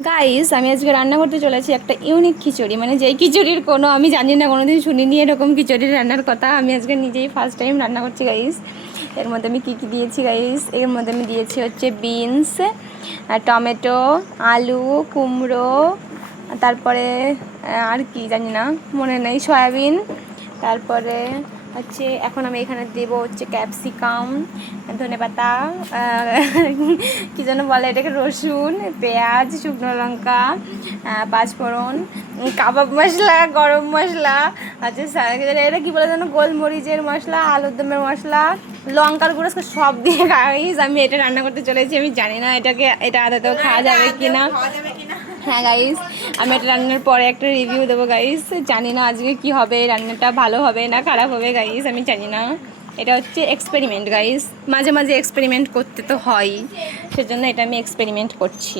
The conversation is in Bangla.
গাইস, আমি আজকে রান্না করতে চলেছি একটা ইউনিক খিচুড়ি, মানে যেই খিচুড়ির কোনো আমি জানি না, কোনোদিন শুনিনি এরকম খিচুড়ি রান্নার কথা। আমি আজকে নিজেই ফার্স্ট টাইম রান্না করছি গাইস। এর মধ্যে আমি কী কী দিয়েছি গাইস, এর মধ্যে আমি দিয়েছি হচ্ছে বিনস, টমেটো, আলু, কুমড়ো, তারপরে আর কি জানি না, মনে নেই, সয়াবিন, তারপরে হচ্ছে এখন আমি এখানে দেবো হচ্ছে ক্যাপসিকাম, ধনেপাতা, কী যেন বলে এটাকে, রসুন, পেঁয়াজ, শুকনো লঙ্কা, পাঁচফোড়ন, কাবাব মশলা, গরম মশলা, আচ্ছা এটা কী বলে যেন, গোলমরিচের মশলা, আলুর দমের মশলা, লঙ্কার গুঁড়ো, সব দিয়ে গাইস আমি এটা রান্না করতে চলেছি। আমি জানি না এটা আদতেও খাওয়া যাবে কি না। হ্যাঁ গাইস, আমি এটা রান্নার পরে একটা রিভিউ দেবো গাইস। জানি না আজকে কি হবে, রান্নাটা ভালো হবে না খারাপ হবে গাইস, আমি জানি না। এটা হচ্ছে এক্সপেরিমেন্ট গাইস, মাঝে মাঝে এক্সপেরিমেন্ট করতে তো হয়, সেজন্য এটা আমি এক্সপেরিমেন্ট করছি।